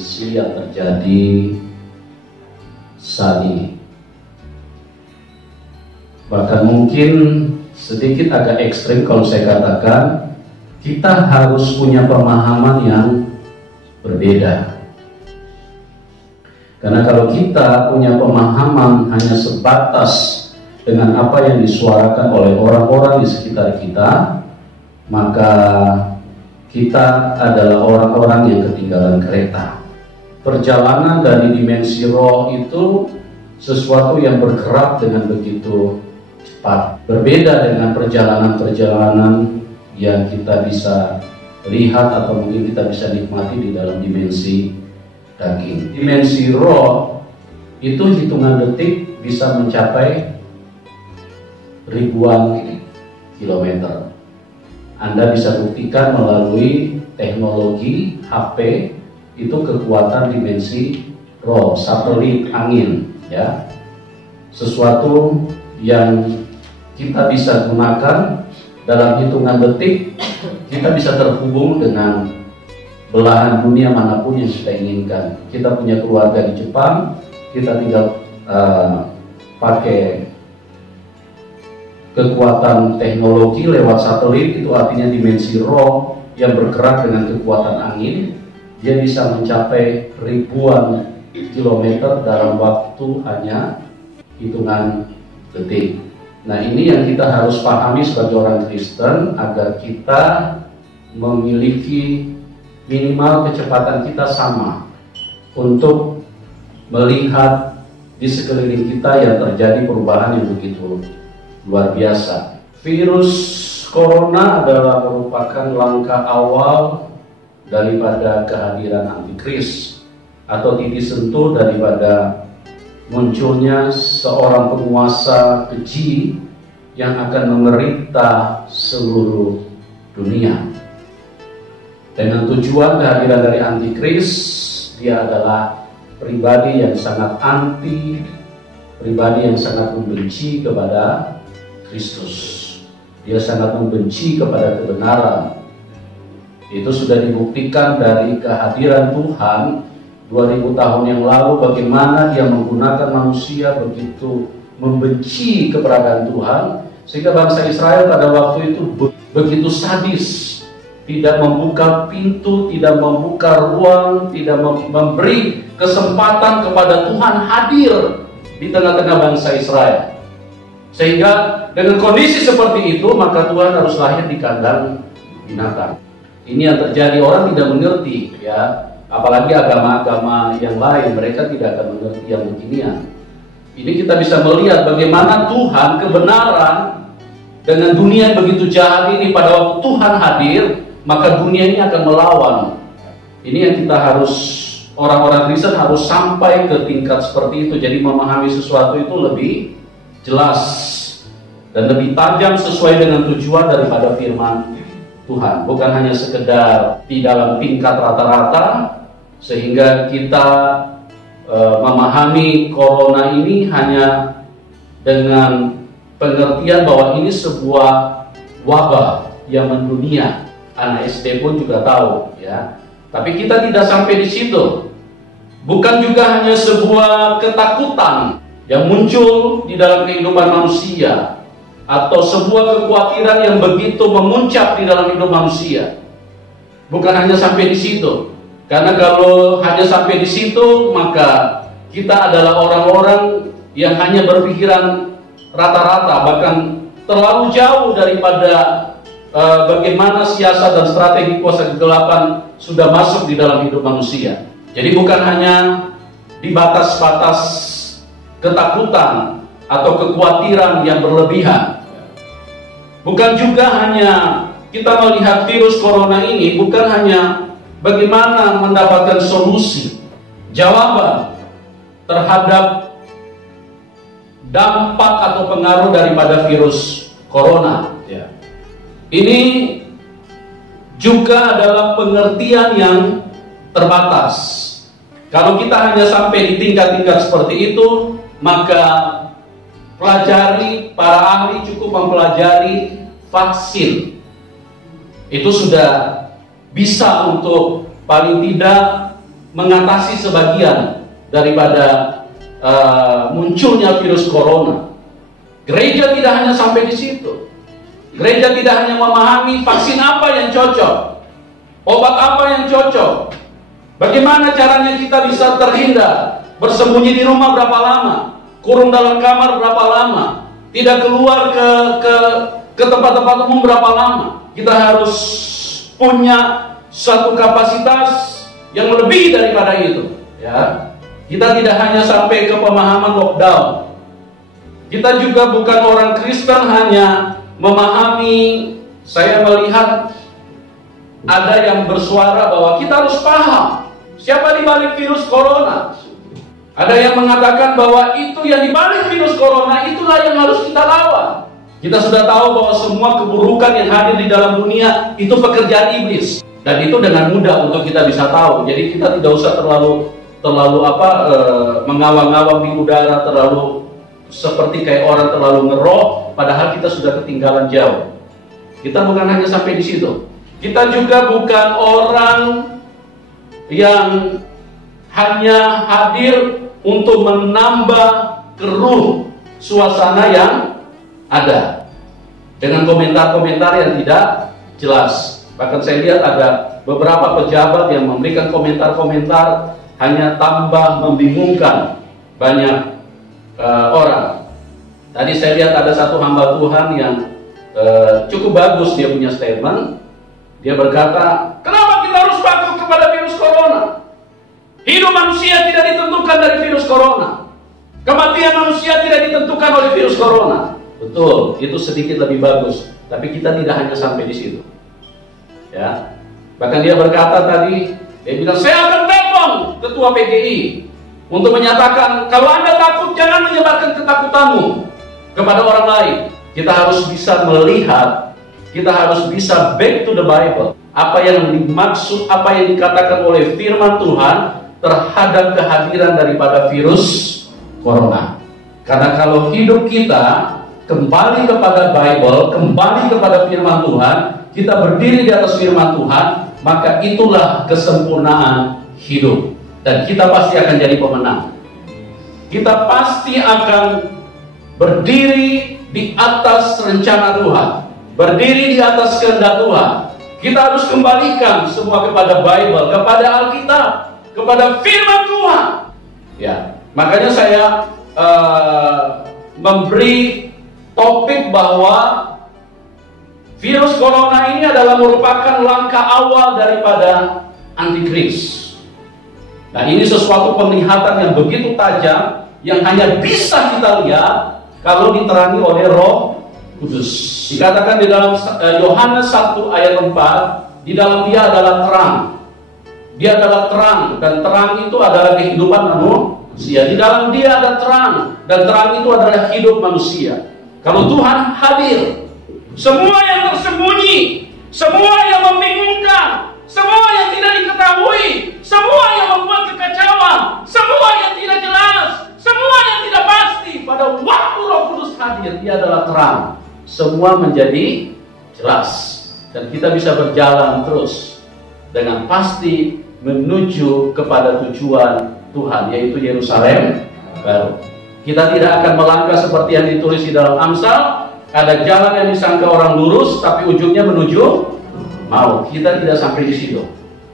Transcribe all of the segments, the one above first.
kondisi yang terjadi saat ini. Bahkan mungkin sedikit agak ekstrim kalau saya katakan, kita harus punya pemahaman yang berbeda. Karena kalau kita punya pemahaman hanya sebatas dengan apa yang disuarakan oleh orang-orang di sekitar kita, maka kita adalah orang-orang yang ketinggalan kereta. Perjalanan dari dimensi roh itu sesuatu yang bergerak dengan begitu cepat. Berbeda dengan perjalanan-perjalanan yang kita bisa lihat atau mungkin kita bisa nikmati di dalam dimensi daging. Dimensi roh itu hitungan detik bisa mencapai ribuan kilometer. Anda bisa buktikan melalui teknologi HP itu kekuatan dimensi roh, satelit angin, ya. Sesuatu yang kita bisa gunakan dalam hitungan detik, kita bisa terhubung dengan belahan dunia manapun yang kita inginkan. Kita punya keluarga di Jepang, kita tinggal pakai kekuatan teknologi lewat satelit, itu artinya dimensi roh yang bergerak dengan kekuatan angin. Dia bisa mencapai ribuan kilometer dalam waktu hanya hitungan detik. Nah, ini yang kita harus pahami sebagai orang Kristen agar kita memiliki minimal kecepatan kita sama untuk melihat di sekeliling kita yang terjadi perubahan yang begitu luar biasa. Virus corona adalah merupakan langkah awal daripada kehadiran antikris atau titik sentuh daripada munculnya seorang penguasa keji yang akan memerintah seluruh dunia. Dengan tujuan kehadiran dari antikris, dia adalah pribadi yang sangat anti, pribadi yang sangat membenci kepada Kristus. Dia sangat membenci kepada kebenaran. Itu sudah dibuktikan dari kehadiran Tuhan 2000 tahun yang lalu, bagaimana dia menggunakan manusia begitu membenci keberadaan Tuhan, sehingga bangsa Israel pada waktu itu begitu sadis, tidak membuka pintu, tidak membuka ruang, tidak memberi kesempatan kepada Tuhan hadir di tengah-tengah bangsa Israel. Sehingga dengan kondisi seperti itu, maka Tuhan harus lahir di kandang binatang. Ini yang terjadi, orang tidak mengerti, ya. Apalagi agama-agama yang lain, mereka tidak akan mengerti yang beginian. Ini kita bisa melihat bagaimana Tuhan, kebenaran, dengan dunia yang begitu jahat ini, pada waktu Tuhan hadir, maka dunia ini akan melawan. Ini yang kita harus, orang-orang Kristen harus sampai ke tingkat seperti itu. Jadi memahami sesuatu itu lebih jelas dan lebih tajam sesuai dengan tujuan daripada firman Tuhan. Bukan hanya sekedar di dalam tingkat rata-rata, sehingga kita memahami corona ini hanya dengan pengertian bahwa ini sebuah wabah yang mendunia. Anak SD pun juga tahu, ya. Tapi kita tidak sampai di situ. Bukan juga hanya sebuah ketakutan yang muncul di dalam kehidupan manusia, atau sebuah kekhawatiran yang begitu memuncak di dalam hidup manusia. Bukan hanya sampai di situ. Karena kalau hanya sampai di situ, maka kita adalah orang-orang yang hanya berpikiran rata-rata, bahkan terlalu jauh daripada bagaimana siasat dan strategi kuasa kegelapan sudah masuk di dalam hidup manusia. Jadi bukan hanya di batas-batas ketakutan atau kekhawatiran yang berlebihan. Bukan juga hanya kita melihat virus corona ini, bukan hanya bagaimana mendapatkan solusi, jawaban terhadap dampak atau pengaruh daripada virus corona. Ya. Ini juga adalah pengertian yang terbatas. Kalau kita hanya sampai di tingkat-tingkat seperti itu, maka pelajari, para ahli cukup mempelajari vaksin. Itu sudah bisa untuk paling tidak mengatasi sebagian daripada munculnya virus corona. Gereja tidak hanya sampai di situ. Gereja tidak hanya memahami vaksin apa yang cocok, obat apa yang cocok, bagaimana caranya kita bisa terhindar, bersembunyi di rumah berapa lama, kurung dalam kamar berapa lama, tidak keluar ke tempat-tempat umum berapa lama. Kita harus punya satu kapasitas yang lebih daripada itu, ya. Kita tidak hanya sampai ke pemahaman lockdown. Kita juga bukan orang Kristen hanya memahami. Saya melihat ada yang bersuara bahwa kita harus paham siapa di balik virus corona. Ada yang mengatakan bahwa itu yang di balik virus corona itulah yang harus kita lawan. Kita sudah tahu bahwa semua keburukan yang hadir di dalam dunia itu pekerjaan iblis, dan itu dengan mudah untuk kita bisa tahu. Jadi kita tidak usah terlalu mengawang-awang di udara, terlalu seperti kayak orang terlalu ngeroh, padahal kita sudah ketinggalan jauh. Kita bukan hanya sampai di situ. Kita juga bukan orang yang hanya hadir untuk menambah keruh suasana yang ada dengan komentar-komentar yang tidak jelas. Bahkan saya lihat ada beberapa pejabat yang memberikan komentar-komentar hanya tambah membingungkan banyak orang. Tadi saya lihat ada satu hamba Tuhan yang cukup bagus, dia punya statement. Dia berkata, kenapa kita harus takut kepada virus corona? Hidup manusia tidak ditentukan dari virus corona. Kematian manusia tidak ditentukan oleh virus corona. Betul, itu sedikit lebih bagus. Tapi kita tidak hanya sampai di situ. Ya, bahkan dia berkata tadi, dia bilang, saya akan telepon ketua PGI untuk menyatakan, kalau Anda takut, jangan menyebarkan ketakutanmu kepada orang lain. Kita harus bisa melihat, kita harus bisa back to the Bible. Apa yang dimaksud, apa yang dikatakan oleh firman Tuhan terhadap kehadiran daripada virus corona. Karena kalau hidup kita kembali kepada Bible, kembali kepada firman Tuhan, kita berdiri di atas firman Tuhan, maka itulah kesempurnaan hidup. Dan kita pasti akan jadi pemenang. Kita pasti akan berdiri di atas rencana Tuhan, berdiri di atas kehendak Tuhan. Kita harus kembalikan semua kepada Bible, kepada Alkitab, kepada firman Tuhan. Ya, makanya saya memberi topik bahwa virus corona ini adalah merupakan langkah awal daripada antikris. Nah, ini sesuatu penglihatan yang begitu tajam yang hanya bisa kita lihat kalau diterangi oleh Roh Kudus. Dikatakan di dalam Yohanes 1 ayat 4, di dalam Dia adalah terang. Dia adalah terang, dan terang itu adalah kehidupan manusia. Di dalam Dia ada terang, dan terang itu adalah hidup manusia. Kalau Tuhan hadir, semua yang tersembunyi, semua yang membingungkan, semua yang tidak diketahui, semua yang membuat kekacauan, semua yang tidak jelas, semua yang tidak pasti, pada waktu Roh Kudus hadir, Dia adalah terang. Semua menjadi jelas, dan kita bisa berjalan terus dengan pasti menuju kepada tujuan Tuhan, yaitu Yerusalem baru. Kita tidak akan melangkah seperti yang ditulis di dalam Amsal, ada jalan yang disangka orang lurus tapi ujungnya menuju maut. Kita tidak sampai di situ.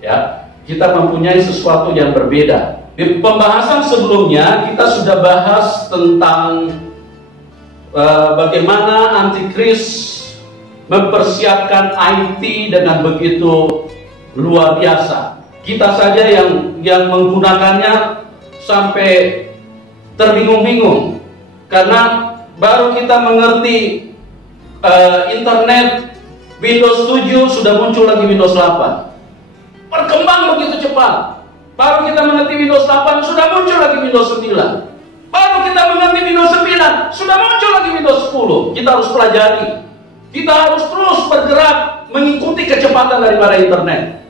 Ya, kita mempunyai sesuatu yang berbeda. Di pembahasan sebelumnya kita sudah bahas tentang bagaimana antikris mempersiapkan IT dengan begitu luar biasa. Kita saja yang menggunakannya sampai terbingung-bingung, karena baru kita mengerti internet Windows 7 sudah muncul lagi Windows 8. Berkembang begitu cepat. Baru kita mengerti Windows 8 sudah muncul lagi Windows 9. Baru kita mengerti Windows 9 sudah muncul lagi Windows 10. Kita harus pelajari. Kita harus terus bergerak mengikuti kecepatan daripada internet.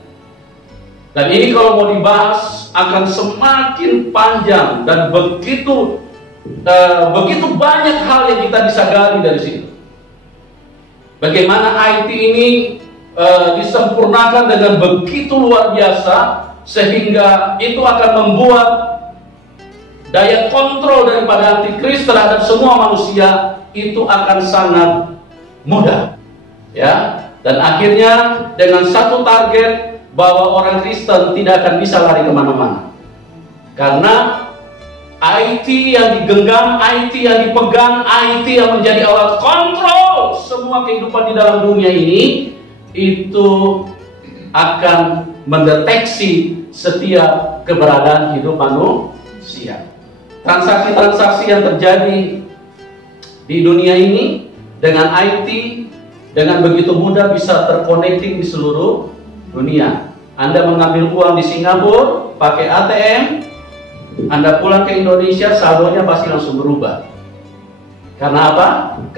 Dan ini kalau mau dibahas akan semakin panjang dan begitu banyak hal yang kita bisa gali dari situ. Bagaimana IT ini disempurnakan dengan begitu luar biasa sehingga itu akan membuat daya kontrol daripada antikris terhadap semua manusia itu akan sangat mudah, ya. Dan akhirnya dengan satu target bahwa orang Kristen tidak akan bisa lari kemana-mana, karena IT yang digenggam, IT yang dipegang, IT yang menjadi alat kontrol semua kehidupan di dalam dunia ini, itu akan mendeteksi setiap keberadaan hidup manusia. Transaksi-transaksi yang terjadi di dunia ini dengan IT dengan begitu mudah bisa terconnecting di seluruh dunia. Anda mengambil uang di Singapura pakai ATM, Anda pulang ke Indonesia, saldonya pasti langsung berubah. Karena apa?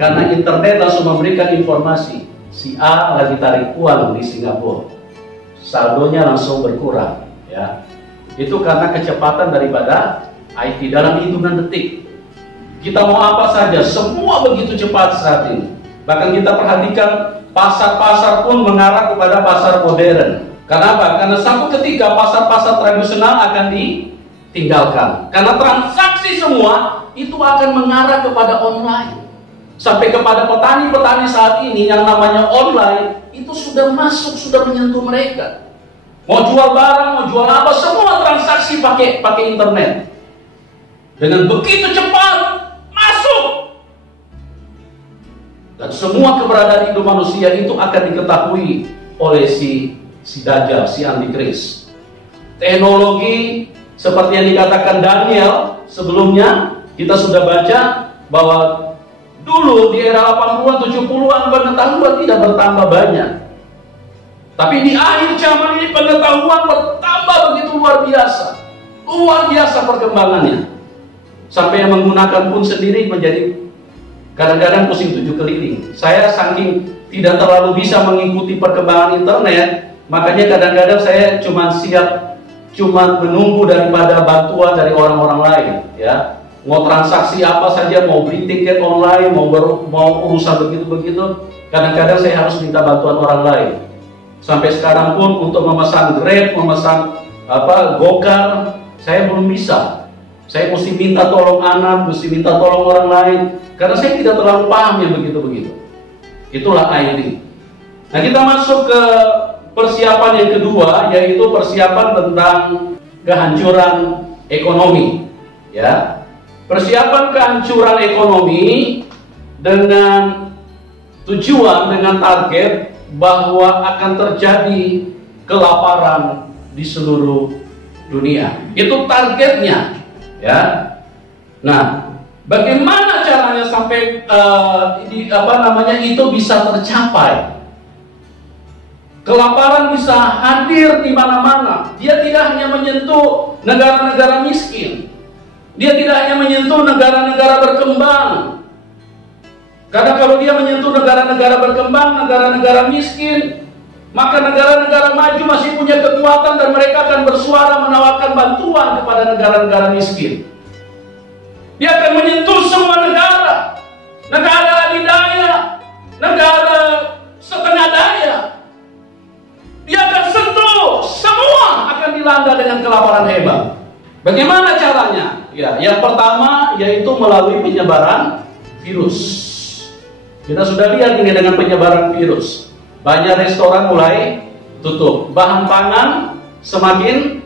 Karena internet langsung memberikan informasi, si A lagi tarik uang di Singapura, saldonya langsung berkurang, ya. Itu karena kecepatan daripada IT dalam hitungan detik. Kita mau apa saja, semua begitu cepat saat ini. Bahkan kita perhatikan pasar-pasar pun mengarah kepada pasar modern. Kenapa? Karena satu ketika pasar-pasar tradisional akan ditinggalkan. Karena transaksi semua itu akan mengarah kepada online. Sampai kepada petani-petani saat ini yang namanya online itu sudah masuk, sudah menyentuh mereka. Mau jual barang, mau jual apa, semua transaksi pakai internet. Dengan begitu cepat masuk, dan semua keberadaan hidup manusia itu akan diketahui oleh si Dajjal, si Antikris. Teknologi seperti yang dikatakan Daniel sebelumnya, kita sudah baca bahwa dulu di era 80-an, 70-an pengetahuan tidak bertambah banyak. Tapi di akhir zaman ini pengetahuan bertambah begitu luar biasa. Luar biasa perkembangannya. Sampai yang menggunakan pun sendiri menjadi kadang-kadang pusing 7 keliling. Saya saking tidak terlalu bisa mengikuti perkembangan internet, makanya kadang-kadang saya cuma menunggu daripada bantuan dari orang-orang lain, ya. Mau transaksi apa saja, mau beli tiket online, mau urusan begitu-begitu, kadang-kadang saya harus minta bantuan orang lain. Sampai sekarang pun untuk memesan Grab, memesan Gokar, saya belum bisa. Saya mesti minta tolong anak, mesti minta tolong orang lain, karena saya tidak terlalu paham yang begitu-begitu. Itulah IT. Nah, kita masuk ke persiapan yang kedua, yaitu persiapan tentang kehancuran ekonomi. Ya, persiapan kehancuran ekonomi dengan tujuan, dengan target bahwa akan terjadi kelaparan di seluruh dunia. Itu targetnya. Ya, nah, bagaimana caranya sampai itu bisa tercapai? Kelaparan bisa hadir di mana-mana. Dia tidak hanya menyentuh negara-negara miskin. Dia tidak hanya menyentuh negara-negara berkembang. Karena kalau dia menyentuh negara-negara berkembang, negara-negara miskin, maka negara-negara maju masih punya kekuatan dan mereka akan bersuara menawarkan bantuan kepada negara-negara miskin. Dia akan menyentuh semua negara, negara adidaya, negara setengah daya. Dia akan sentuh, semua akan dilanda dengan kelaparan hebat. Bagaimana caranya? Ya, yang pertama yaitu melalui penyebaran virus. Kita sudah lihat ini dengan penyebaran virus. Banyak restoran mulai tutup, bahan pangan semakin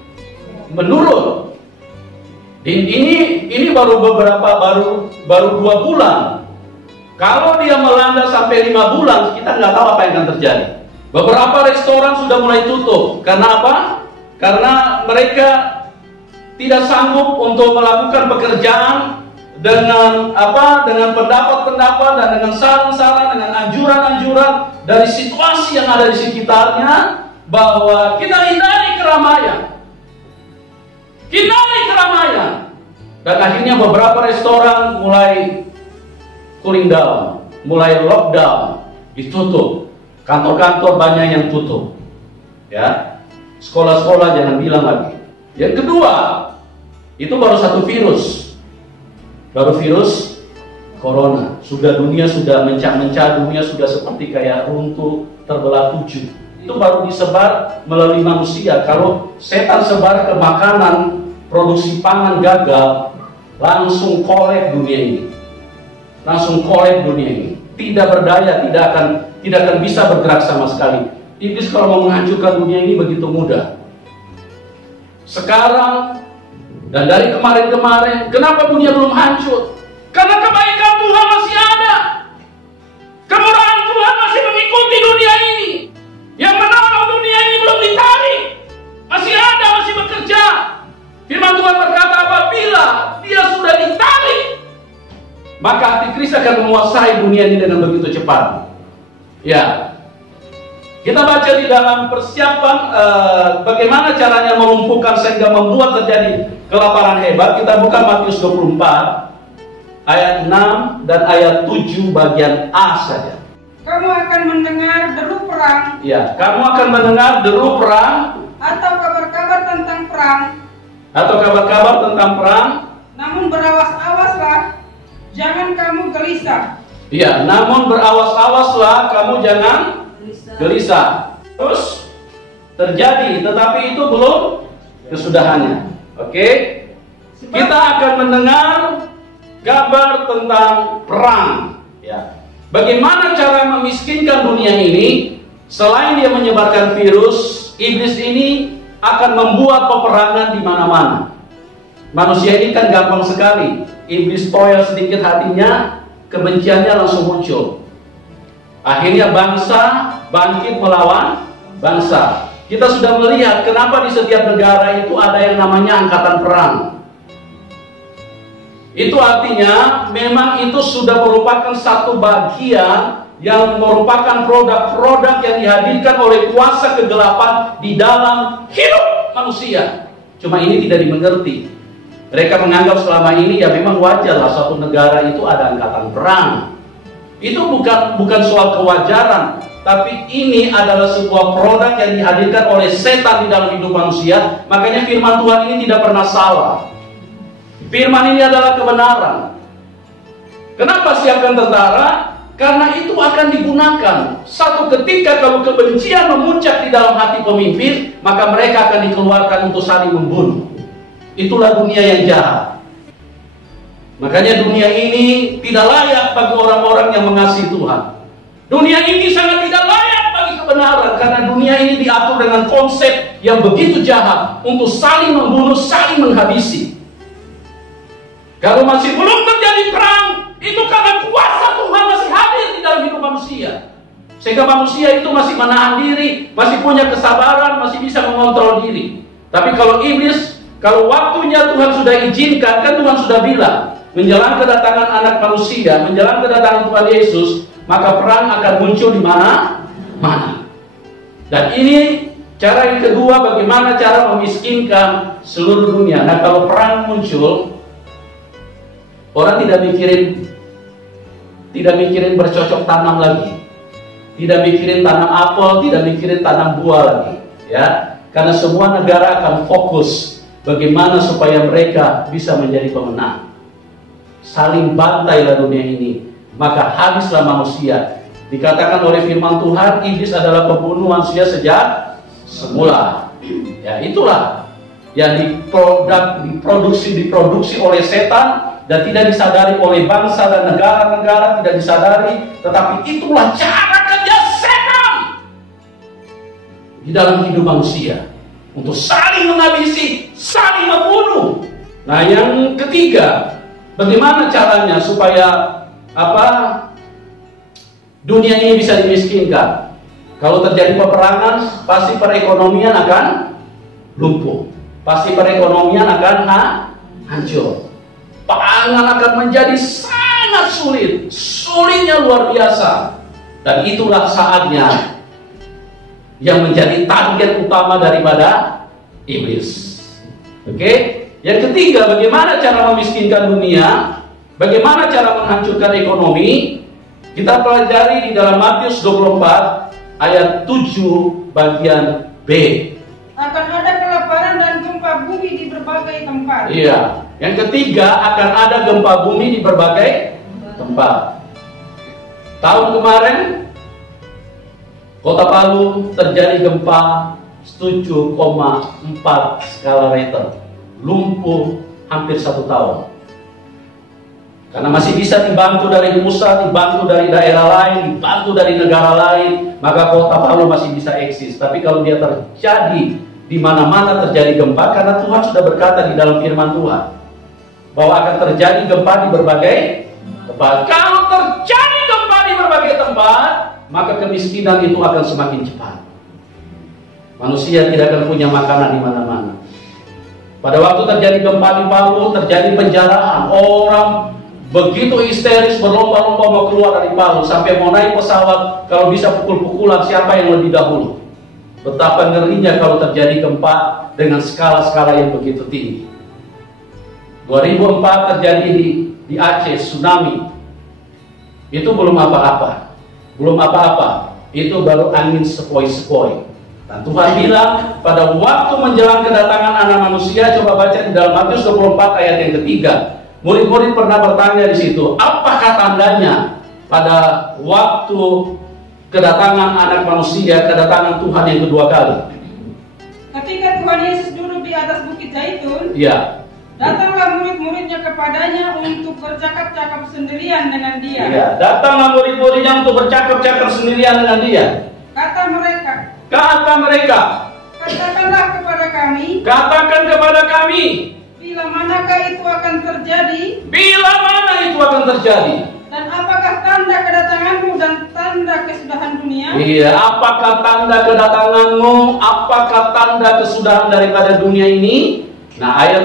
menurun. Ini baru 2 bulan. Kalau dia melanda sampai 5 bulan, kita nggak tahu apa yang akan terjadi. Beberapa restoran sudah mulai tutup. Karena apa? Karena mereka tidak sanggup untuk melakukan pekerjaan dengan pendapat-pendapat dan dengan saran-saran, dengan anjuran-anjuran dari situasi yang ada di sekitarnya, bahwa kita hindari keramaian. Dan akhirnya beberapa restoran mulai cooling down, mulai lockdown, ditutup. Kantor-kantor banyak yang tutup. Ya, sekolah-sekolah jangan bilang lagi. Yang kedua, itu baru satu virus. Baru virus corona. Dunia sudah mencah-mencah, dunia sudah seperti kayak runtuh, terbelah 7. itu baru disebar melalui manusia. Kalau setan sebar ke makanan, produksi pangan gagal, langsung kolek dunia ini. Langsung kolek dunia ini. Tidak berdaya, tidak akan bisa bergerak sama sekali. Iblis kalau mau menghancurkan dunia ini begitu mudah. Sekarang dan dari kemarin-kemarin, kenapa dunia belum hancur? Karena kebaikan Tuhan masih ada. Kemurahan Tuhan masih mengikuti dunia ini. Yang menolong dunia ini belum ditarik. Masih ada, masih bekerja. Firman Tuhan berkata, apabila dia sudah ditarik, maka antikris akan menguasai dunia ini dengan begitu cepat. Ya, kita baca di dalam persiapan bagaimana caranya melumpuhkan sehingga membuat terjadi kelaparan hebat. Kita buka Matius 24 ayat 6 dan ayat 7 bagian A saja. Kamu akan mendengar deru perang. Ya, kamu akan mendengar deru perang Atau kabar-kabar tentang perang. Atau kabar-kabar tentang perang. Namun berawas-awaslah, jangan kamu gelisah. Ya, namun berawas-awaslah, kamu jangan gelisah. Terus terjadi, tetapi itu belum kesudahannya. Oke? Kita akan mendengar kabar tentang perang. Ya. Bagaimana cara memiskinkan dunia ini? Selain dia menyebarkan virus, iblis ini akan membuat peperangan di mana-mana. Manusia ini kan gampang sekali. Iblis toel sedikit hatinya, kebenciannya langsung muncul. Akhirnya bangsa bangkit melawan bangsa. Kita sudah melihat kenapa di setiap negara itu ada yang namanya angkatan perang. Itu artinya memang itu sudah merupakan satu bagian yang merupakan produk-produk yang dihadirkan oleh kuasa kegelapan di dalam hidup manusia. Cuma ini tidak dimengerti. Mereka menganggap selama ini ya memang wajar lah suatu negara itu ada angkatan perang. Itu bukan soal kewajaran, tapi ini adalah sebuah produk yang dihadirkan oleh setan di dalam hidup manusia. Makanya firman Tuhan ini tidak pernah salah. Firman ini adalah kebenaran. Kenapa siapkan tentara? Karena itu akan digunakan. Satu ketika kalau kebencian memuncak di dalam hati pemimpin, maka mereka akan dikeluarkan untuk saling membunuh. Itulah dunia yang jahat. Makanya dunia ini tidak layak bagi orang-orang yang mengasihi Tuhan. Dunia ini sangat tidak layak bagi kebenaran, karena dunia ini diatur dengan konsep yang begitu jahat untuk saling membunuh, saling menghabisi. Kalau masih belum terjadi perang, itu karena kuasa Tuhan masih hadir di dalam hidup manusia. Sehingga manusia itu masih menahan diri, masih punya kesabaran, masih bisa mengontrol diri. Tapi kalau iblis, kalau waktunya Tuhan sudah izinkan, kan Tuhan sudah bilang, menjelang kedatangan anak manusia, menjelang kedatangan Tuhan Yesus, maka perang akan muncul di mana-mana. Dan ini cara yang kedua, bagaimana cara memiskinkan seluruh dunia. Nah, kalau perang muncul, orang tidak mikirin bercocok tanam lagi, tidak mikirin tanam apel, tidak mikirin tanam buah lagi, ya. Karena semua negara akan fokus bagaimana supaya mereka bisa menjadi pemenang. Saling bantailah dunia ini, maka habislah manusia. Dikatakan oleh firman Tuhan, iblis adalah pembunuh manusia sejak semula. Ya, itulah yang diproduksi oleh setan dan tidak disadari oleh bangsa dan negara-negara, tidak disadari, tetapi itulah cara kerja setan di dalam hidup manusia untuk saling menghabisi, saling membunuh. Nah, yang ketiga, bagaimana caranya supaya dunia ini bisa dimiskinkan? Kalau terjadi peperangan, pasti perekonomian akan lumpuh, pasti perekonomian akan hancur. Pangan akan menjadi sangat sulit, sulitnya luar biasa. Dan itulah saatnya yang menjadi target utama daripada iblis. Oke? Yang ketiga, bagaimana cara memiskinkan dunia? Bagaimana cara menghancurkan ekonomi? Kita pelajari di dalam Matius 24 ayat 7 bagian B. Akan ada kelaparan dan gempa bumi di berbagai tempat. Iya. Yang ketiga, akan ada gempa bumi di berbagai tempat. Tahun kemarin Kota Palu terjadi gempa 7,4 skala Richter, lumpuh hampir 1 tahun. Karena masih bisa dibantu dari pusat, dibantu dari daerah lain, dibantu dari negara lain, maka Kota Palu masih bisa eksis. Tapi kalau dia terjadi di mana-mana terjadi gempa, karena Tuhan sudah berkata di dalam firman Tuhan bahwa akan terjadi gempa di berbagai tempat. Kalau terjadi gempa di berbagai tempat, maka kemiskinan itu akan semakin cepat. Manusia tidak akan punya makanan di mana-mana. Pada waktu terjadi gempa di Palu, terjadi penjaraan. Orang begitu histeris, berlomba-lomba mau keluar dari Palu, sampai mau naik pesawat, kalau bisa pukul-pukulan siapa yang lebih dahulu. Betapa ngerinya kalau terjadi gempa dengan skala-skala yang begitu tinggi. 2004 terjadi di Aceh, tsunami. Itu belum apa-apa. Belum apa-apa. Itu baru angin sepoi-sepoi. Dan Tuhan bilang, pada waktu menjelang kedatangan anak manusia, coba baca di dalam Matius 24 ayat yang ketiga. Murid-murid pernah bertanya di situ, apakah tandanya pada waktu kedatangan anak manusia, kedatangan Tuhan yang kedua kali? Ketika Tuhan Yesus duduk di atas Bukit Zaitun, Ya. Datanglah murid-muridnya kepadanya untuk bercakap-cakap sendirian dengan dia. Ya, datanglah murid-muridnya untuk bercakap-cakap sendirian dengan dia. Kata mereka, katakanlah kepada kami, katakan kepada kami, bila manakah itu akan terjadi? Bila mana itu akan terjadi? Dan apakah tanda kedatanganmu dan tanda kesudahan dunia? Iya, apakah tanda kedatanganmu? Apakah tanda kesudahan daripada dunia ini? Nah, ayat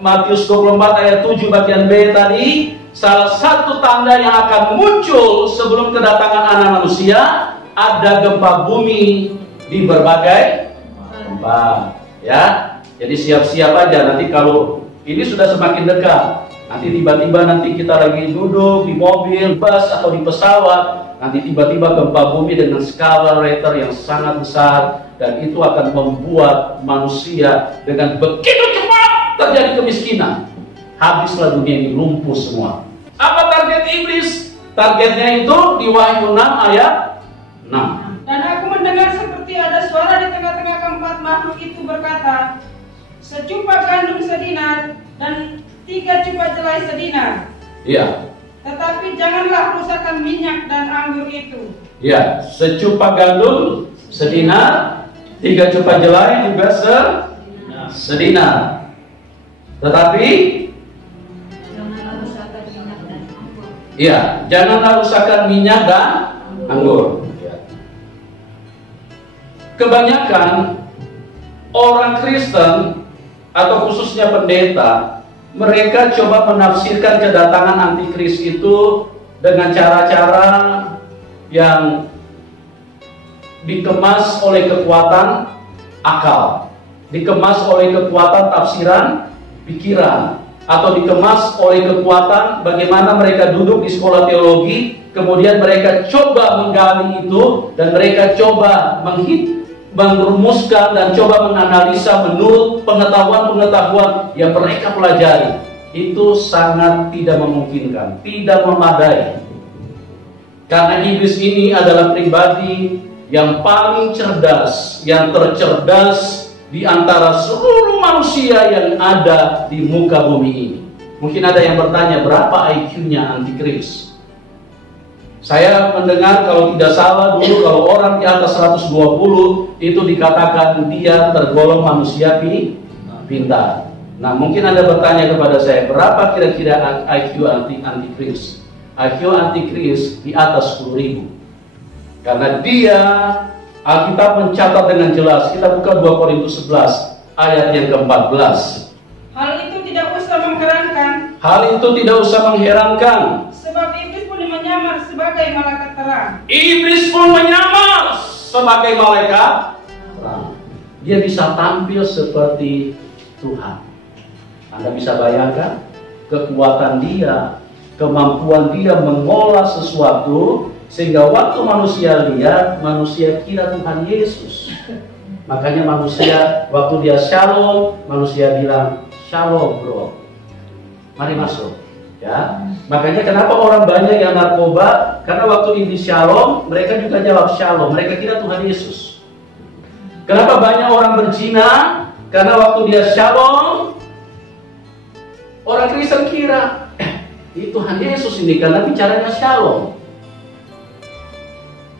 Matius 24 ayat 7 bagian B tadi, salah satu tanda yang akan muncul sebelum kedatangan anak manusia, ada gempa bumi di berbagai tempat. Ya, jadi siap-siap aja nanti kalau ini sudah semakin dekat. Nanti tiba-tiba nanti kita lagi duduk di mobil, bus atau di pesawat, nanti tiba-tiba gempa bumi dengan skala Richter yang sangat besar, dan itu akan membuat manusia dengan begitu cepat terjadi kemiskinan. Habislah dunia ini, lumpuh semua. Apa target iblis? Targetnya itu di Wahyu 6 ayat 6. Dan aku mendengar seperti ada suara di tengah-tengah keempat makhluk itu berkata, secupa gandum sedinar dan 3 cupa jelai sedinar. Iya. Tetapi janganlah rusakkan minyak dan anggur itu. Ya, secupa gandum sedinar, 3 cupa jelai juga sedinar. Tetapi iya, janganlah rusakkan minyak dan anggur. Kebanyakan orang Kristen atau khususnya pendeta, mereka coba menafsirkan kedatangan antikris itu dengan cara-cara yang dikemas oleh kekuatan akal, dikemas oleh kekuatan tafsiran pikiran, atau dikemas oleh kekuatan bagaimana mereka duduk di sekolah teologi, kemudian mereka coba menggali itu, dan mereka coba merumuskan dan coba menganalisa menurut pengetahuan-pengetahuan yang mereka pelajari. Itu sangat tidak memungkinkan, tidak memadai. Karena iblis ini adalah pribadi yang paling cerdas, yang tercerdas di antara seluruh manusia yang ada di muka bumi ini. Mungkin ada yang bertanya, berapa IQ-nya antikris? Saya mendengar kalau tidak salah dulu kalau orang di atas 120 itu dikatakan dia tergolong manusia pintar. Nah, mungkin Anda bertanya kepada saya, berapa kira-kira IQ antikris? IQ antikris di atas 10.000. Karena dia, Alkitab mencatat dengan jelas. Kita buka 2 Korintus 11 ayat yang ke-14. Hal itu tidak usah mengherankan. Hal itu tidak usah mengherankan. Sebab iblis pun menyamar sebagai malaikat terang. Iblis pun menyamar sebagai malaikat terang. Dia bisa tampil seperti Tuhan. Anda bisa bayangkan kekuatan dia, kemampuan dia mengolah sesuatu, sehingga waktu manusia lihat, manusia kira Tuhan Yesus. Makanya manusia, waktu dia shalom, manusia bilang, shalom bro, mari masuk. Ya, makanya kenapa orang banyak yang narkoba? Karena waktu ini shalom, mereka juga jawab shalom. Mereka kira Tuhan Yesus. Kenapa banyak orang berzina? Karena waktu dia shalom, orang Kristen kira itu Tuhan Yesus ini karena bicaranya shalom.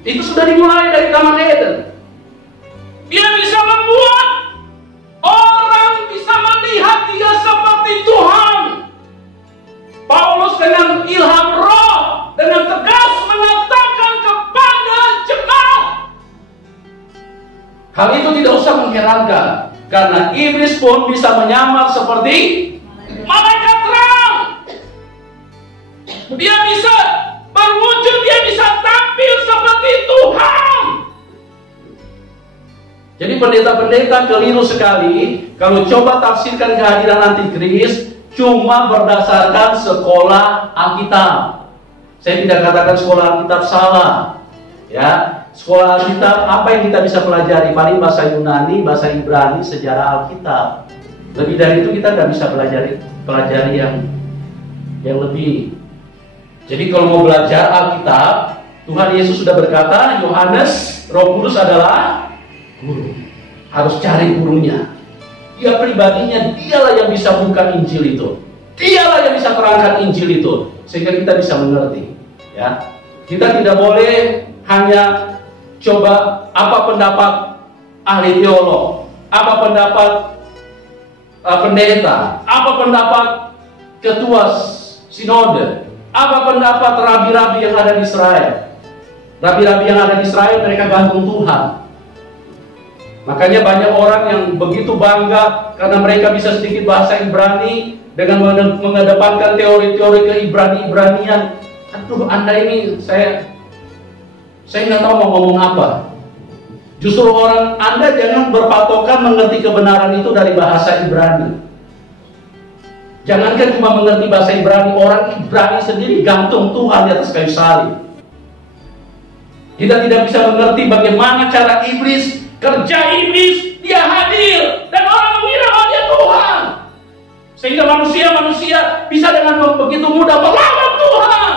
Itu sudah dimulai dari Taman Eden. Dia bisa membuat orang bisa melihat dia seperti Tuhan. Paulus dengan ilham roh, dengan tegas mengatakan kepada jemaat. Hal itu tidak usah mengherankan, karena iblis pun bisa menyamar seperti malaikat terang. Dia bisa berwujud, dia bisa tampil seperti Tuhan. Jadi pendeta-pendeta keliru sekali kalau coba tafsirkan kehadiran antikris cuma berdasarkan sekolah Alkitab. Saya tidak katakan sekolah Alkitab salah, ya. Sekolah Alkitab apa yang kita bisa pelajari? Paling bahasa Yunani, bahasa Ibrani, sejarah Alkitab. Lebih dari itu kita nggak bisa pelajari yang lebih. Jadi kalau mau belajar Alkitab, Tuhan Yesus sudah berkata, Yohanes, Roh Kudus adalah guru. Harus cari gurunya. Dia pribadinya, dialah yang bisa buka Injil itu. Dialah yang bisa terangkan Injil itu. Sehingga kita bisa mengerti. Ya. Kita tidak boleh hanya coba apa pendapat ahli teolog, apa pendapat pendeta, apa pendapat ketua sinode, apa pendapat rabi-rabi yang ada di Israel. Rabi-rabi yang ada di Israel mereka gantung Tuhan. Makanya banyak orang yang begitu bangga karena mereka bisa sedikit bahasa Ibrani dengan mengedepankan teori-teori ke-Ibrani-Ibranian. Aduh, Anda ini saya nggak tahu mau ngomong apa. Justru orang Anda jangan berpatokan mengerti kebenaran itu dari bahasa Ibrani. Jangankan cuma mengerti bahasa Ibrani, orang Ibrani sendiri gantung Tuhan di atas kayu salib. Kita tidak bisa mengerti bagaimana cara iblis, kerja iblis, dia hadir dan orang mengira bahwa dia Tuhan. Sehingga manusia bisa dengan begitu mudah melawan Tuhan,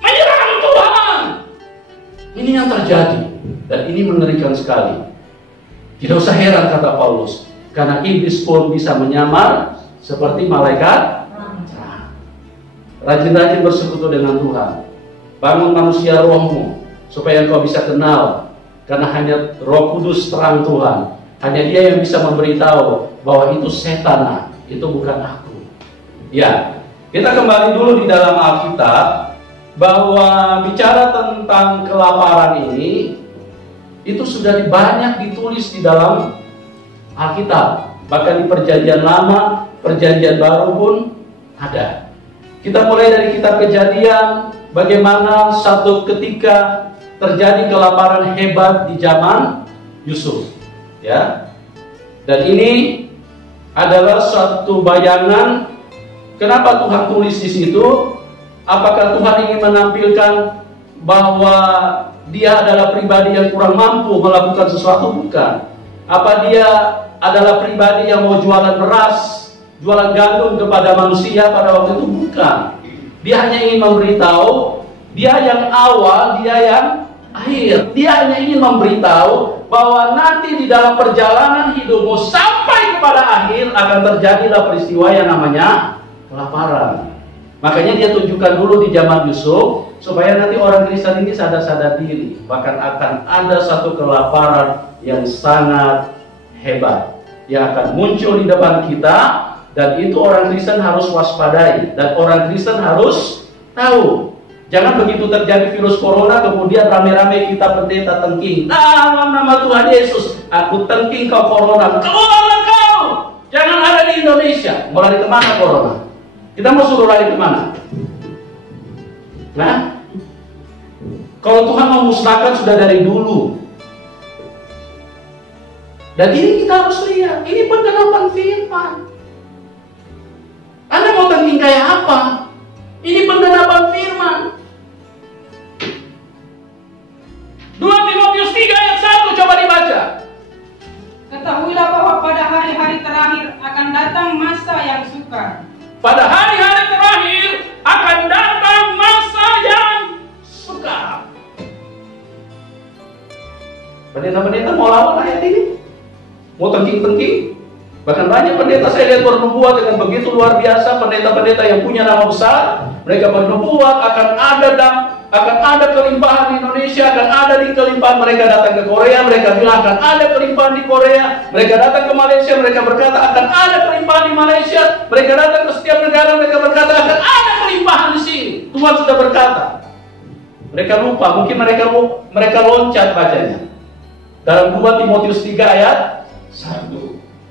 menyerang Tuhan. Ini yang terjadi dan ini mengerikan sekali. Tidak usah heran kata Paulus, karena iblis pun bisa menyamar seperti malaikat. Rajin-rajin bersekutu dengan Tuhan. Bangun manusia rohmu supaya engkau bisa kenal, karena hanya Roh Kudus terang Tuhan. Hanya Dia yang bisa memberitahu bahwa itu setan, itu bukan aku. Ya, kita kembali dulu di dalam Alkitab. Bahwa bicara tentang kelaparan ini itu sudah banyak ditulis di dalam Alkitab. Bahkan di Perjanjian Lama, Perjanjian Baru pun ada. Kita mulai dari kitab Kejadian, bagaimana satu ketika terjadi kelaparan hebat di zaman Yusuf, ya. Dan ini adalah satu bayangan kenapa Tuhan tulis di situ. Apakah Tuhan ingin menampilkan bahwa dia adalah pribadi yang kurang mampu melakukan sesuatu? Bukan. Apa dia adalah pribadi yang mau jualan beras, jualan gandum kepada manusia pada waktu itu? Bukan. Dia hanya ingin memberitahu, dia yang awal, dia yang akhir. Dia hanya ingin memberitahu bahwa nanti di dalam perjalanan hidupmu sampai kepada akhir akan terjadilah peristiwa yang namanya kelaparan. Makanya dia tunjukkan dulu di zaman Yusuf supaya nanti orang Kristen ini sadar-sadar diri. Bahkan akan ada satu kelaparan yang sangat hebat yang akan muncul di depan kita, dan itu orang Kristen harus waspadai dan orang Kristen harus tahu. Jangan begitu terjadi virus corona kemudian rame-rame kita pendeta tengking. Dalam nama Tuhan Yesus, aku tengking kau corona, keluarlah kau. Jangan ada di Indonesia. Mau lari kemana corona? Kita mau suruh lari kemana? Nah, kalau Tuhan memusnahkan sudah dari dulu. Dan ini kita harus lihat, ini penerapan firman. Anda mau tengking kayak apa? Ini penerapan firman. 2 Timotius 3 ayat 1 coba dibaca. Ketahuilah bahwa pada hari-hari terakhir akan datang masa yang sukar. Pada hari-hari terakhir Karena pendeta mau lawan ayat ini, mau tengking-tengking. Bahkan banyak pendeta saya lihat bernubuat dengan begitu luar biasa. Pendeta-pendeta yang punya nama besar, mereka bernubuat akan ada kelimpahan di Indonesia, akan ada di kelimpahan. Mereka datang ke Korea, mereka bilang akan ada kelimpahan di Korea. Mereka datang ke Malaysia, mereka berkata akan ada kelimpahan di Malaysia. Mereka datang ke setiap negara, mereka berkata akan ada kelimpahan di sini. Tuhan sudah berkata. Mereka lupa, mungkin mereka loncat bacanya. Dalam 2 Timotius 3 ayat 1.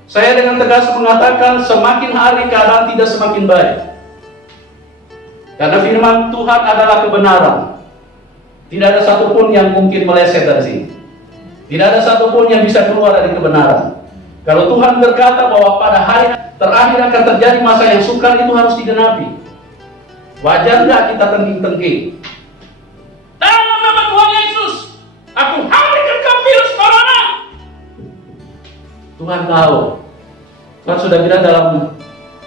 Saya dengan tegas mengatakan semakin hari keadaan tidak semakin baik. Karena firman Tuhan adalah kebenaran. Tidak ada satupun yang mungkin meleset dari sini. Tidak ada satupun yang bisa keluar dari kebenaran. Kalau Tuhan berkata bahwa pada hari terakhir akan terjadi masa yang sukar, itu harus digenapi. Wajar nggak kita tengking-tengking? Dalam nama Tuhan Yesus, aku hentikan kau virus corona. Tuhan tahu. Tuhan sudah bilang dalam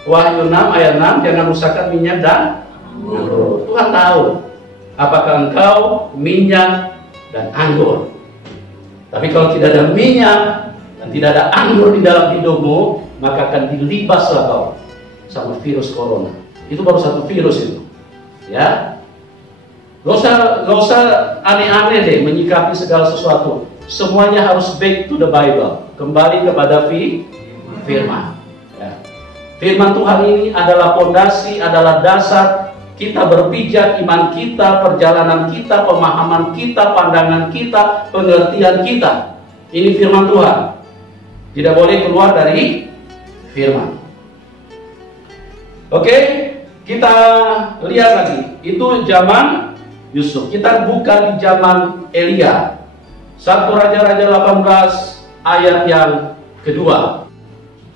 Wahyu 6 ayat 6, jangan rusakkan minyak dan anggur. Tuhan tahu apakah engkau minyak dan anggur. Tapi kalau tidak ada minyak dan tidak ada anggur di dalam hidupmu, maka akan dilibaslah kau sama virus corona. Itu baru satu virus itu. Ya. Gak usah aneh-aneh deh menyikapi segala sesuatu. Semuanya harus back to the Bible. Kembali kepada firman. Ya. Firman Tuhan ini adalah fondasi, adalah dasar kita berpijak iman kita, perjalanan kita, pemahaman kita, pandangan kita, pengertian kita. Ini firman Tuhan. Tidak boleh keluar dari firman. Oke, kita lihat lagi. Itu zaman Yusuf. Kita buka di zaman Elia. 1 Raja-Raja 18 ayat yang kedua.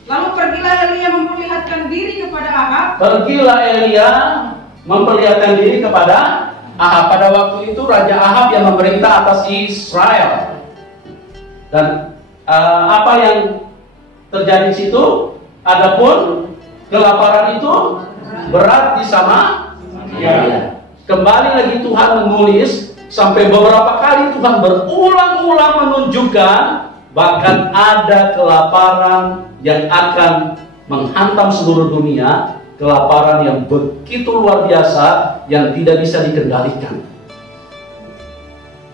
Lalu pergilah Elia memperlihatkan diri kepada Ahab. Pergilah Elia memperlihatkan diri kepada Ahab. Pada waktu itu Raja Ahab yang memerintah atas Israel. Dan apa yang terjadi di situ? Adapun kelaparan itu berat di Samaria. Kembali lagi Tuhan menulis sampai beberapa kali Tuhan berulang-ulang menunjukkan bahkan ada kelaparan yang akan menghantam seluruh dunia. Kelaparan yang begitu luar biasa yang tidak bisa dikendalikan.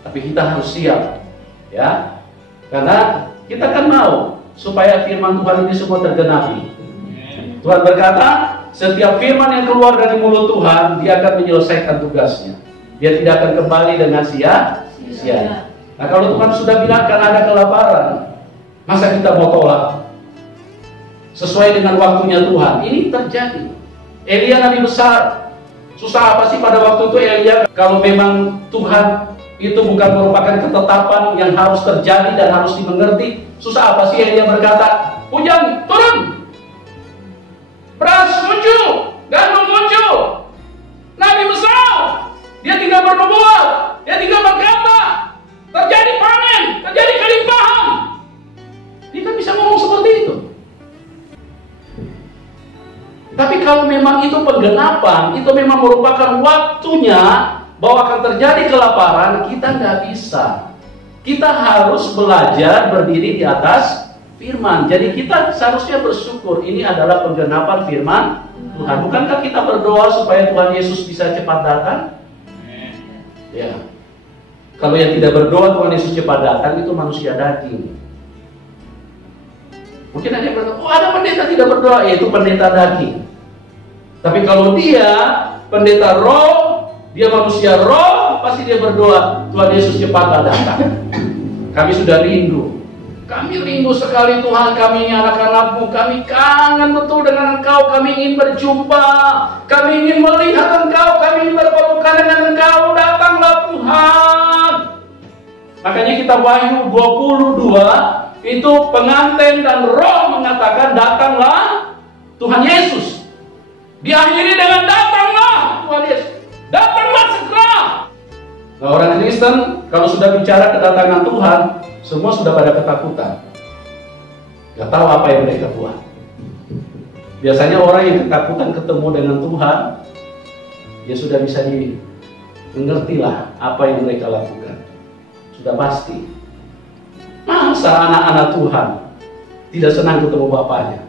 Tapi kita harus siap, ya, karena kita kan mau supaya firman Tuhan ini semua tergenapi. Tuhan berkata, setiap firman yang keluar dari mulut Tuhan, dia akan menyelesaikan tugasnya. Dia tidak akan kembali dengan sia-sia. Nah, kalau Tuhan sudah bilang akan ada kelaparan, masa kita mau tolak? Sesuai dengan waktunya Tuhan. Ini terjadi. Elia nabi besar. Susah apa sih pada waktu itu Elia? Kalau memang Tuhan itu bukan merupakan ketetapan yang harus terjadi dan harus dimengerti. Susah apa sih Elia berkata, hujan turun, beras muncul, gandum muncul. Nabi besar, dia tinggal bernubuat, dia tinggal berkata, terjadi panen, terjadi kelimpahan. Dia kan bisa ngomong seperti itu. Tapi kalau memang itu penggenapan, itu memang merupakan waktunya bahwa akan terjadi kelaparan, kita nggak bisa. Kita harus belajar berdiri di atas firman. Jadi kita seharusnya bersyukur ini adalah penggenapan firman Tuhan. Bukankah kita berdoa supaya Tuhan Yesus bisa cepat datang? Ya. Kalau yang tidak berdoa Tuhan Yesus cepat datang itu manusia daging. Mungkin ada yang berkata, oh ada pendeta tidak berdoa, yaitu pendeta daging. Tapi kalau dia pendeta roh, dia manusia roh, pasti dia berdoa, Tuhan Yesus cepat datang. Kami sudah rindu. Kami rindu sekali Tuhan, kami ini anak-anak-Mu, kami kangen betul dengan Engkau, kami ingin berjumpa, kami ingin melihat Engkau, kami ingin berpelukan dengan Engkau, datanglah Tuhan. Makanya kita Wahyu 22, itu pengantin dan roh mengatakan datanglah Tuhan Yesus. Diakhiri dengan datanglah Tuhan Yesus. Datanglah segera. Nah, orang Kristen kalau sudah bicara kedatangan Tuhan, semua sudah pada ketakutan. Gak tahu apa yang mereka buat. Biasanya orang yang ketakutan ketemu dengan Tuhan, ya sudah bisa mengertilah apa yang mereka lakukan. Sudah pasti. Masa anak-anak Tuhan tidak senang ketemu bapaknya?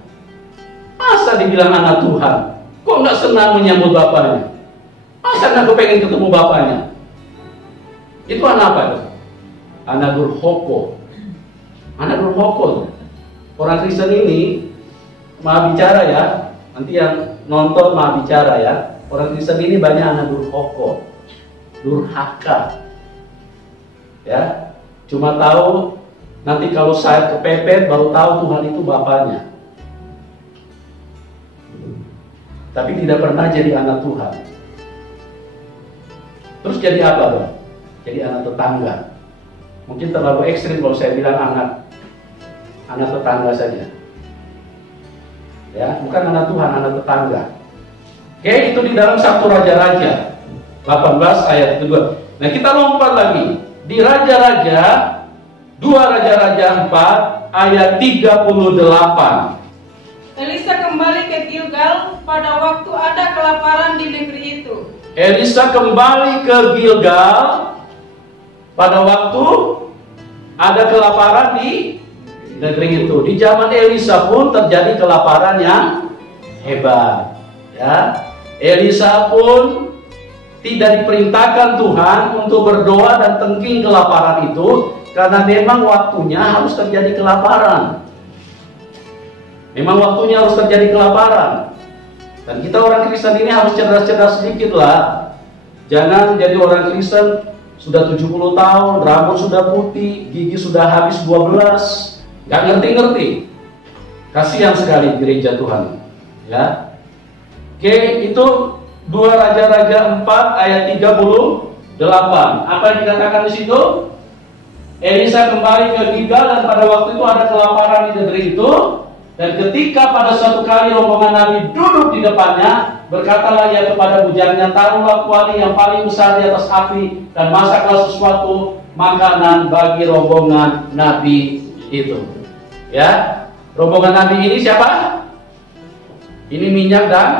Masa dibilang anak Tuhan kok nggak senang menyambut bapaknya? Masa nggak kepengen ketemu bapaknya? Itu anak apa itu? Anak durhaka. Anak durhaka. Orang Kristen ini maha bicara ya. Nanti yang nonton maha bicara ya. Orang Kristen ini banyak anak durhaka, durhaka. Ya, cuma tahu nanti kalau saya kepepet baru tahu Tuhan itu bapaknya. Tapi tidak pernah jadi anak Tuhan. Terus jadi apa dong? Jadi anak tetangga. Mungkin terlalu ekstrim kalau saya bilang anak tetangga saja. Ya, bukan anak Tuhan, anak tetangga. Oke, itu di dalam 1 Raja-Raja 18 ayat kedua. Nah, kita lompat lagi di Raja-Raja 2 Raja-Raja 4 ayat 38. Elisa kembali ke Gilgal pada waktu ada kelaparan di negeri itu. Elisa kembali ke Gilgal pada waktu ada kelaparan di negeri itu. Di zaman Elisa pun terjadi kelaparan yang hebat. Ya, Elisa pun tidak diperintahkan Tuhan untuk berdoa dan tengking kelaparan itu, karena memang waktunya harus terjadi kelaparan. Memang waktunya harus terjadi kelaparan. Dan kita orang Kristen ini harus cerdas-cerdas sedikit lah. Jangan jadi orang Kristen sudah 70 tahun, rambut sudah putih, gigi sudah habis 12, gak ngerti-ngerti. Kasihan sekali gereja Tuhan. Ya. Oke, itu 2 Raja-Raja 4 ayat 38. Apa yang dikatakan di situ? Elisa kembali ke Gilgal dan pada waktu itu ada kelaparan di negeri itu. Dan ketika pada suatu kali rombongan Nabi duduk di depannya, berkatalah ia kepada bujannya, taruhlah kuali yang paling besar di atas api dan masaklah sesuatu makanan bagi rombongan Nabi itu. Ya, rombongan Nabi ini siapa? Ini minyak dan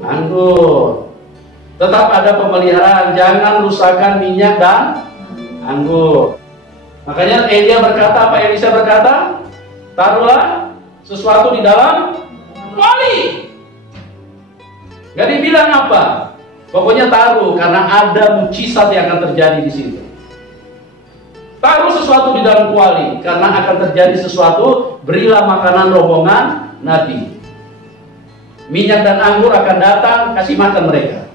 anggur. Tetap ada pemeliharaan, jangan rusakkan minyak dan anggur. Makanya Elia berkata, apa Elisa berkata? Taruhlah sesuatu di dalam kuali. Gak dibilang apa. Pokoknya taruh, karena ada mukjizat yang akan terjadi di situ. Taruh sesuatu di dalam kuali, karena akan terjadi sesuatu. Berilah makanan rombongan Nabi. Minyak dan anggur akan datang, kasih makan mereka.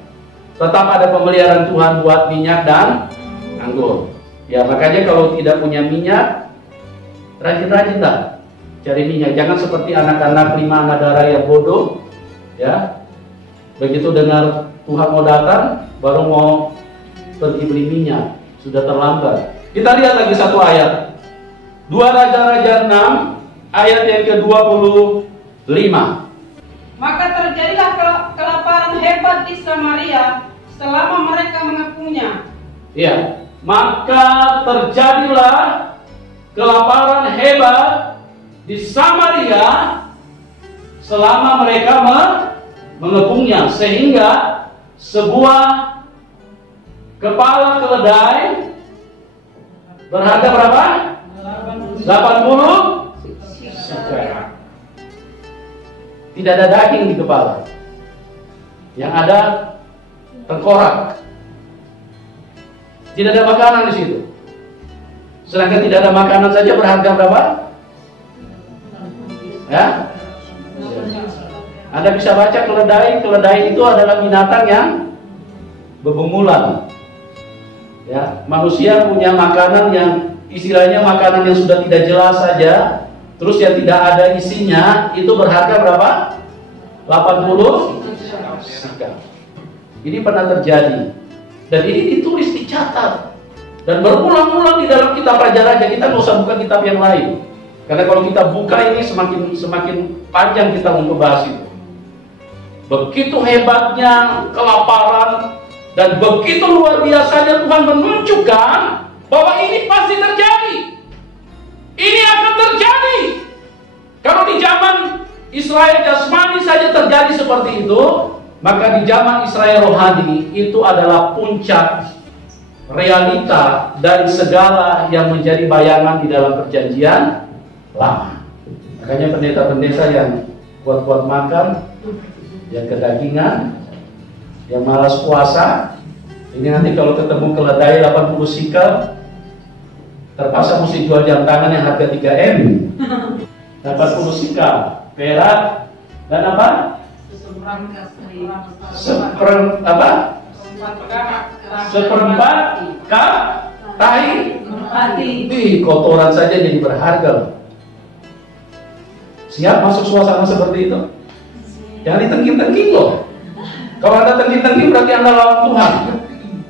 Tetap ada pemeliharaan Tuhan buat minyak dan anggur. Ya, makanya kalau tidak punya minyak, rajin-rajin lah cari minyak. Jangan seperti anak-anak 5 anak darah yang bodoh. Ya, begitu dengar Tuhan mau datang, baru mau pergi beli minyak, sudah terlambat. Kita lihat lagi satu ayat. 2 Raja-Raja 6 ayat yang ke-25. Maka terjadilah kelaparan hebat di Samaria selama mereka mengepungnya. Ya, maka terjadilah kelaparan hebat di Samaria selama mereka mengepungnya, sehingga sebuah kepala keledai berharga berapa? 80 shekel. Tidak ada daging di kepala, yang ada tengkorak. Tidak ada makanan di situ. Sedangkan tidak ada makanan saja berharga berapa? Ya, Anda bisa baca keledai. Keledai itu adalah binatang yang bebungulan. Ya, manusia punya makanan yang istilahnya makanan yang sudah tidak jelas saja, terus yang tidak ada isinya, itu berharga berapa? 80 shekel. Ini pernah terjadi, dan ini ditulis, dicatat, dan berulang-ulang di dalam kitab Raja-Raja. Kita nggak usah buka kitab yang lain. Karena kalau kita buka ini semakin panjang kita untuk bahas itu. Begitu hebatnya kelaparan dan begitu luar biasanya Tuhan menunjukkan bahwa ini pasti terjadi. Ini akan terjadi. Kalau di zaman Israel jasmani saja terjadi seperti itu, maka di zaman Israel rohani itu adalah puncak realita dari segala yang menjadi bayangan di dalam perjanjian lama. Makanya pendeta-pendeta yang kuat-kuat makan, yang kedagingan, yang malas puasa, ini nanti kalau ketemu keledai 80 sikal, terpaksa mesti jual jam tangan yang harga 3M. 80 sikal, perak, dan apa? Seperempat kap tahi. Kotoran saja jadi berharga. Siap masuk suasana seperti itu? Jangan ditengking-tengking loh. Kalau Anda tengking-tengking berarti Anda lawan Tuhan.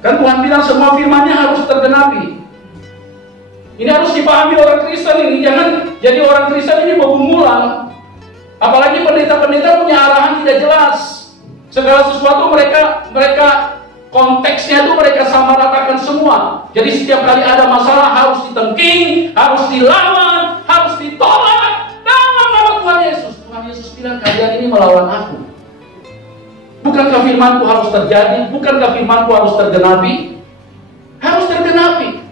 Kan Tuhan bilang semua firman-Nya harus tergenapi. Ini harus dipahami orang Kristen ini. Jangan jadi orang Kristen ini bebumulan. Apalagi pendeta-pendeta punya arahan tidak jelas. Segala sesuatu mereka konteksnya itu mereka samaratakan semua. Jadi setiap kali ada masalah harus ditengking, harus dilawan, harus ditolak dalam nama Tuhan Yesus. Tuhan Yesus bilang kalian ini melawan aku. Bukankah firmanku harus terjadi? Bukankah firmanku harus tergenapi? Harus tergenapi.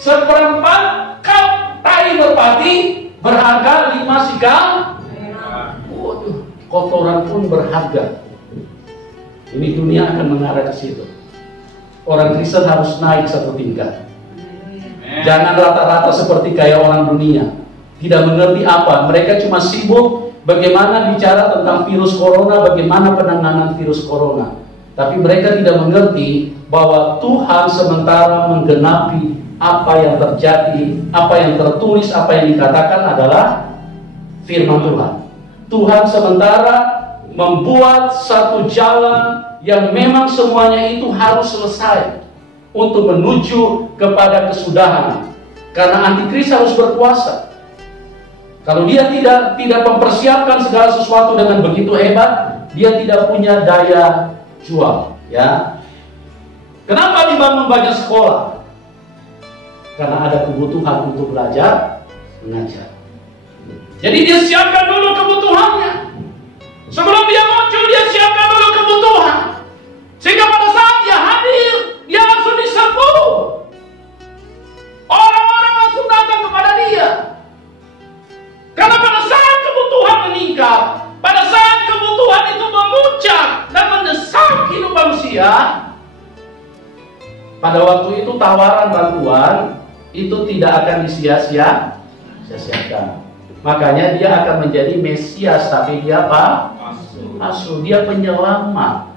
Seperempat kap tahi merpati berharga 5 sikal. Waduh, kotoran pun berharga. Ini dunia akan mengarah ke situ. Orang Kristen harus naik satu tingkat. Jangan rata-rata seperti kayak orang dunia. Tidak mengerti apa. Mereka cuma sibuk bagaimana bicara tentang virus corona, bagaimana penanganan virus corona. Tapi mereka tidak mengerti bahwa Tuhan sementara menggenapi apa yang terjadi, apa yang tertulis, apa yang dikatakan adalah firman Tuhan. Tuhan sementara membuat satu jalan yang memang semuanya itu harus selesai untuk menuju kepada kesudahan. Karena antikris harus berkuasa. Kalau dia tidak mempersiapkan segala sesuatu dengan begitu hebat, dia tidak punya daya jual. Ya. Kenapa dibangun banyak sekolah? Karena ada kebutuhan untuk belajar, mengajar. Jadi dia siapkan dulu kebutuhannya. Sebelum dia muncul, dia siapkan dulu kebutuhan. Sehingga pada saat dia hadir, dia langsung diserbu. Orang-orang langsung datang kepada dia. Karena pada saat kebutuhan meningkat, pada saat kebutuhan itu memuncak dan mendesak hidup manusia, pada waktu itu tawaran bantuan itu tidak akan disia-siakan. Makanya dia akan menjadi Mesias, tapi dia apa? Asuh, dia penyelamat.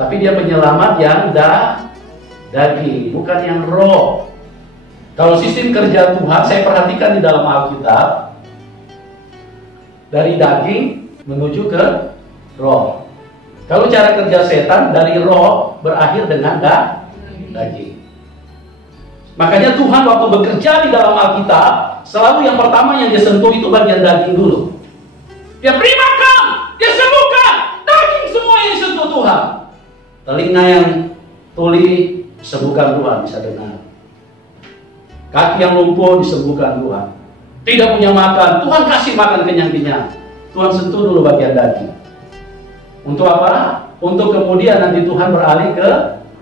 Tapi dia penyelamat yang daging, bukan yang roh. Kalau sistem kerja Tuhan, saya perhatikan di dalam Alkitab, dari daging menuju ke roh. Kalau cara kerja setan, dari roh berakhir dengan daging. Makanya Tuhan waktu bekerja di dalam Alkitab, selalu yang pertama yang dia sentuh itu bagian daging dulu. Dia beri makan, dia sembuhkan, daging semua yang sentuh Tuhan. Telinga yang tuli disembuhkan Tuhan, bisa dengar. Kaki yang lumpuh disembuhkan Tuhan. Tidak punya makan, Tuhan kasih makan kenyang-kenyang. Tuhan sentuh dulu bagian daging. Untuk apa? Untuk kemudian nanti Tuhan beralih ke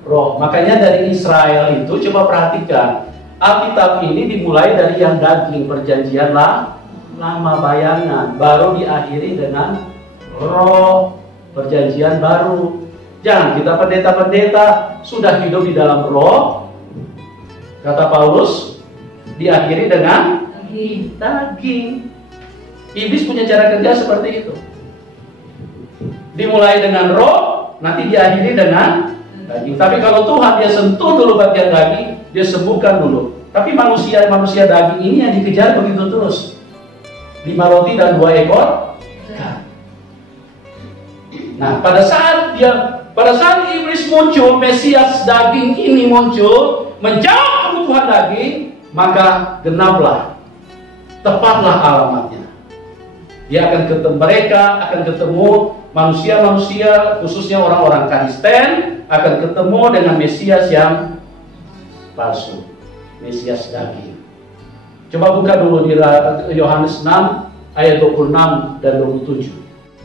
roh. Makanya dari Israel itu, coba perhatikan, Alkitab ini dimulai dari yang daging, perjanjian lama bayangan, baru diakhiri dengan roh, perjanjian baru. Jangan kita pendeta-pendeta sudah hidup di dalam roh, kata Paulus, diakhiri dengan daging. Iblis punya cara kerja seperti itu. Dimulai dengan roh, nanti diakhiri dengan daging. Tapi kalau Tuhan dia sentuh dulu bagian daging, dia sembuhkan dulu. Tapi manusia daging ini yang dikejar begitu terus. 5 roti dan 2 ekor. Nah, pada saat iblis muncul, Mesias daging ini muncul, menjawab kebutuhan daging, maka genaplah, tepatlah alamatnya. Dia akan ketemu, mereka akan ketemu manusia-manusia, khususnya orang-orang Kristen, akan ketemu dengan Mesias yang palsu, Mesias daging. Coba buka dulu di Yohanes 6 ayat 26 dan 27.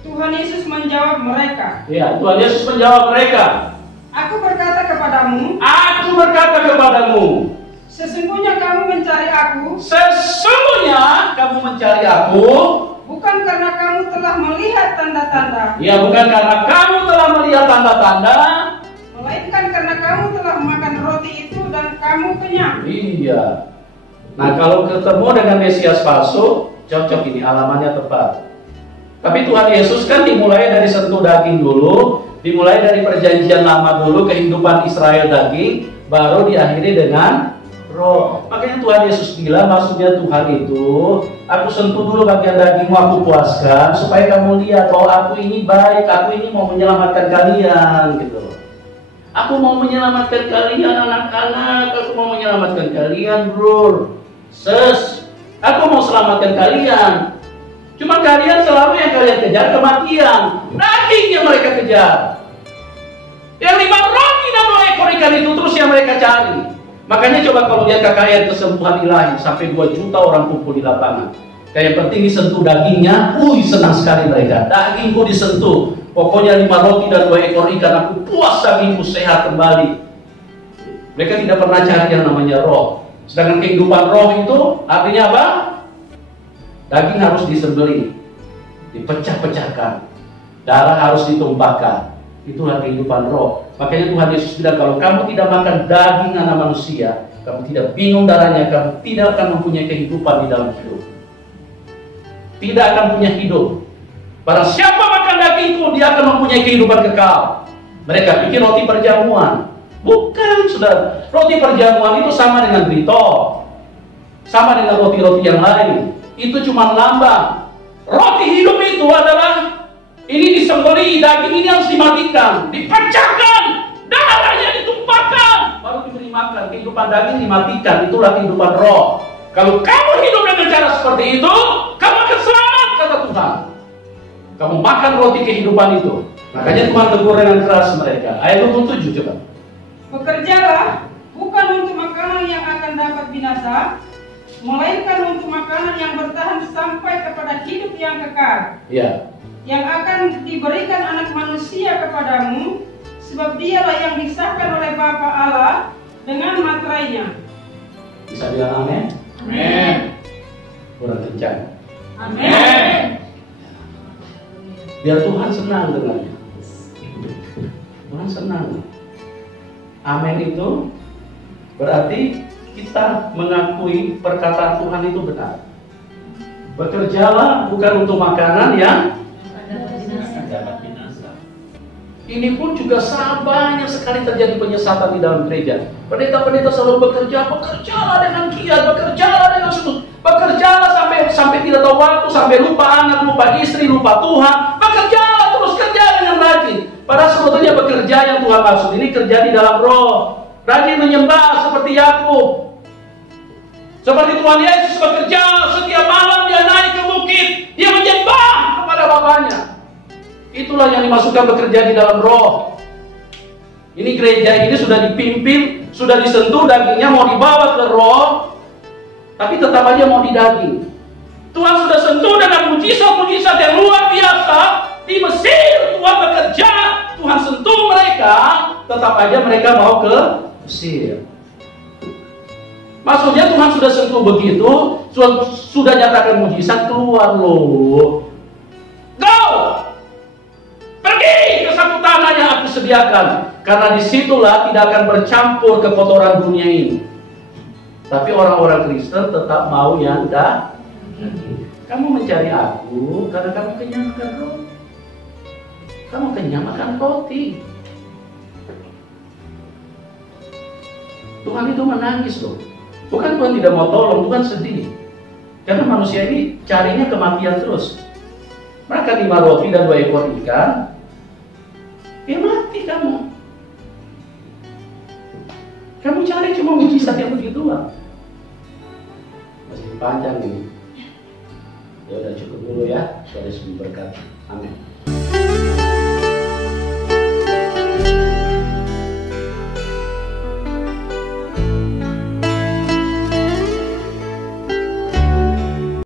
Tuhan Yesus menjawab mereka. Ya, Tuhan Yesus menjawab mereka. Aku berkata kepadamu, sesungguhnya kamu mencari aku, bukan karena kamu telah melihat tanda-tanda, ya bukan karena kamu telah melihat tanda-tanda, melainkan karena kamu telah makan roti itu dan kamu kenyang. Iya. Nah, kalau ketemu dengan Mesias palsu, cocok ini, alamannya tepat. Tapi Tuhan Yesus kan dimulai dari sentuh daging dulu, dimulai dari perjanjian lama dulu, kehidupan Israel daging, baru diakhiri dengan roh. Makanya Tuhan Yesus bilang, maksudnya Tuhan itu, aku sentuh dulu bagian dagingmu, aku puaskan, supaya kamu lihat bahwa aku ini baik, aku ini mau menyelamatkan kalian, gitu. Aku mau menyelamatkan kalian anak-anak, aku mau menyelamatkan kalian bro. Aku mau selamatkan kalian. Cuma kalian selalu yang kalian kejar kematian. Daging yang mereka kejar. Yang 5 roti dan 2 ekor ikan itu terus yang mereka cari. Makanya coba kalau lihat KKR kesembuhan ilahi, sampai 2 juta orang kumpul di lapangan. Kayak penting disentuh dagingnya, senang sekali mereka. Dagingku disentuh. Pokoknya 5 roti dan 2 ekor ikan, aku puas, dagingku sehat kembali. Mereka tidak pernah cari yang namanya roh. Sedangkan kehidupan roh itu artinya apa? Daging harus disembelih, dipecah-pecahkan, darah harus ditumpahkan. Itulah kehidupan roh. Makanya Tuhan Yesus bilang, kalau kamu tidak makan daging anak manusia, kamu tidak minum darahnya, kamu tidak akan mempunyai kehidupan di dalam hidup. Tidak akan punya hidup. Barang siapa makan dagingku, dia akan mempunyai kehidupan kekal. Mereka pikir roti perjamuan. Bukan, saudara. Roti perjamuan itu sama dengan brito, sama dengan roti-roti yang lain. Itu cuma lambang. Roti hidup itu adalah ini disembelih, daging ini harus dimatikan, dipecahkan, darahnya ditumpahkan, baru diberi makan. Kehidupan daging dimatikan, itulah kehidupan roh. Kalau kamu hidup dengan cara seperti itu, kamu akan selamat, kata Tuhan. Kamu makan roti kehidupan itu. Makanya Tuhan tegur dengan keras mereka. Ayat 27 coba. Bekerjalah bukan untuk makanan yang akan dapat binasa, melainkan untuk makanan yang bertahan sampai kepada hidup yang kekal. Ya. Yang akan diberikan anak manusia kepadamu, sebab dialah yang disahkan oleh Bapa Allah dengan materainya. Bisa bilang amin? Amin. Kurang kencang. Amin. Biar Tuhan senang dengannya. Tuhan senang. Amin itu berarti kita mengakui perkataan Tuhan itu benar. Bekerjalah bukan untuk makanan yang dapat binasa. Ini pun juga banyak sekali terjadi penyesatan di dalam gereja. Pendeta-pendeta selalu bekerjalah dengan giat, bekerjalah dengan sungguh, bekerjalah sampai tidak tahu waktu, sampai lupa anak, lupa istri, lupa Tuhan. Bekerjalah terus, kerja dengan rajin. Padahal sebetulnya bekerja yang Tuhan maksud ini kerja di dalam roh. Rajin menyembah seperti Yakub. Seperti Tuhan Yesus bekerja setiap malam, dia naik ke bukit, dia menyembah kepada Bapaknya. Itulah yang dimaksudkan bekerja di dalam roh. Ini gereja ini sudah dipimpin, sudah disentuh dagingnya, mau dibawa ke roh, tapi tetap aja mau di daging. Tuhan sudah sentuh dengan mujizat-mujizat yang luar biasa di Mesir. Tuhan bekerja, Tuhan sentuh mereka, tetap aja mereka mau ke Mesir. Maksudnya Tuhan sudah sentuh begitu, sudah nyatakan mujizat, keluar loh. Go! Pergi ke satu tanah yang aku sediakan. Karena disitulah tidak akan bercampur kekotoran dunia ini. Tapi orang-orang Kristen tetap mau yang kamu mencari aku karena kamu kenyang makan roti. Kamu kenyang makan roti. Tuhan itu menangis loh. Bukan Tuhan tidak mau tolong, Tuhan sedih. Karena manusia ini carinya kematian terus. Maka 5 roti dan 2 ekor ikan, mati kamu. Kamu cari cuma mujizat yang begituan. Masih panjang ini. Ya udah cukup dulu ya. Tuhan Yesus memberkati. Amin.